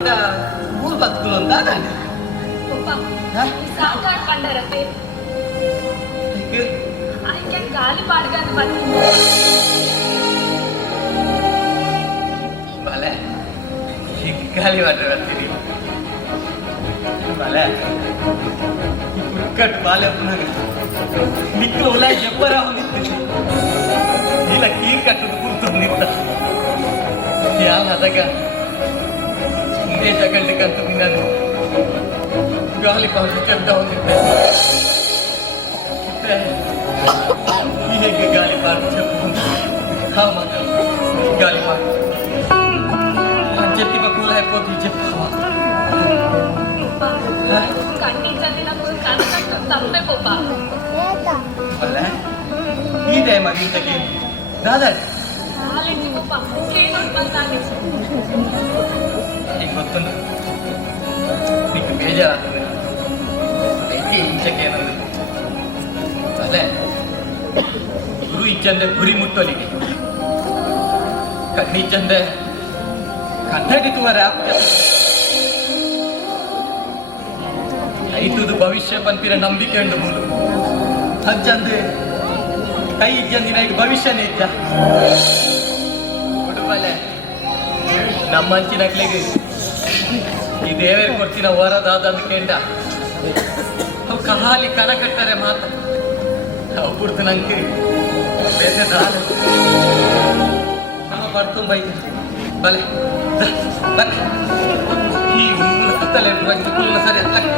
ಮೂರು ಬದುಕಲು ಅಂತ ನಾನು ಸಾಕಾಡ್ ಪಂಡರತೆ ಆಯ್ಕೆ ಗಾಲಿ ಪಾಡ್ಗಂತ ಬಂದು ಬಲೆ ಗಾಲಿ ಪಾಡ್ರೆ ಬರ್ತೀನಿ ಬಲೆ ಕಟ್ ಬಾಲೆ ಪುನಃ ನಿಕ್ಕು ಹೊಲ ಎಬ್ಬರ ಹೋಗಿರ್ತೀನಿ ಇಲ್ಲ ಕೀರ್ ಕಟ್ಟದು ಕೂತು ನಿಂತ ಯಾವ ಅದಾಗ ಮುಂದೆ ತಗೊಳ್ಳಿಕ್ಕಂತ ನಾನು ಗಾಳಿ ಪಾಡ್ರೆ ಚೆಂದ ಹೋಗಿದ್ದೆ ಹೇಗೆ ಗಾಳಿ ಪಾಡ್ರೆ చెప్పు ಹಾ ಮಾತ ಗಾಳಿ ಪಾಡ್ರೆ ಜೊತೆ ಬಕೂಲ ಹಾಕೋದು చెప్పు ಕಣ್ಣಿಂಚಲ್ಲಿ ನಮಗೆ ಕನಸಟ್ಟು ತಪ್ಪೆ ಪೋಪ ಅಲ್ಲ ಇದೆ ಮಗಿಂತಕ್ಕೆ ದಾದಾ ಹಾಲಿಂಚಿ ಪೋಪ ಕೇಳೋದು ಬಂದಾನೆ ಈಗ ಗೊತ್ತುಂಟು నీకు ಬೇಜಾರಾಗ್ತದೆ అయితే ಇಂಚಕ್ಕೆ ಏನಂದ್ರೆ ಅಲ್ಲೇ ಗುರು ಇಚ್ಚಂದೆ ಗುರಿ ಮುಟ್ಟೋಲಿಗೆ ಕಣ್ಣಿಚ್ಚಂದೆ ಕನ್ನಡಿ ತುಮರೆ ಐತುದು ಭವಿಷ್ಯ ಪಂಪಿನ ನಂಬಿಕೆ ಉಂಡು ಮೂಲು ಹಂಚಂದೆ ಕೈ ಇಜ್ಜಂದಿನ ಈಗ ಭವಿಷ್ಯನೇ ಇದ್ದ ಹುಡುಬಲೆ ನಮ್ಮ ಹಂಚಿನಕ್ಲೆಗೆ ಈ ದೇವರು ಕೊಡ್ತಿನ ವರದಾದ ಅಂತ ಕೇಂಡ ಅವು ಕಹಾಲಿ ಕನ ಕಟ್ತಾರೆ ಮಾತ ಅವು ಕುಡ್ತು ನಂಗೆ ಬೇಸೆ ದಾಲ ನಮ್ಮ ಬರ್ತು ಬೈ ಬಲೆ ಬಲೆ ಈ ಹತ್ತಲೆ ಸರಿ